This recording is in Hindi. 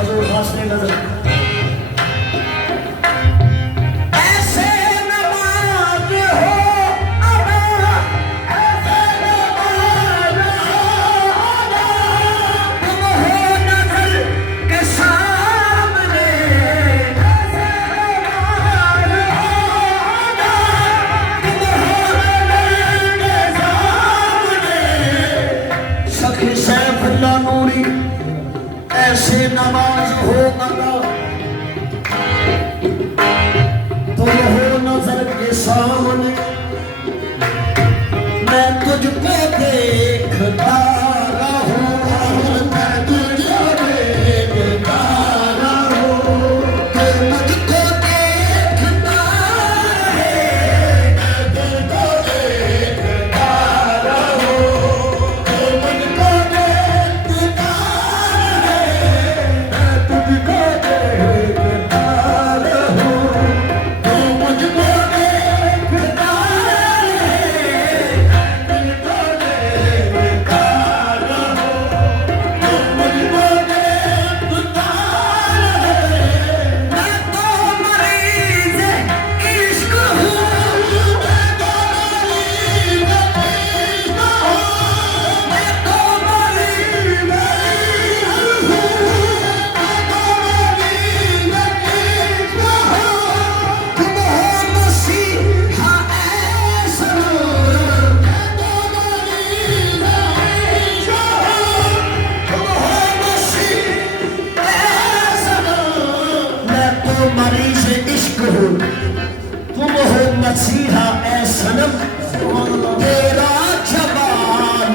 हजूर हासिल नजर ऐसे नमाज हो अदा तुम हो नजर के सामने मैं तुझको देखता रहूं मैं तुझको देखता रहूं तू मुझको देखता रहे मैं तुझको देखता रहूं तू मुझको देखता मरीज इश्क हो तुम हो मसीहा ए सनम तेरा जमाल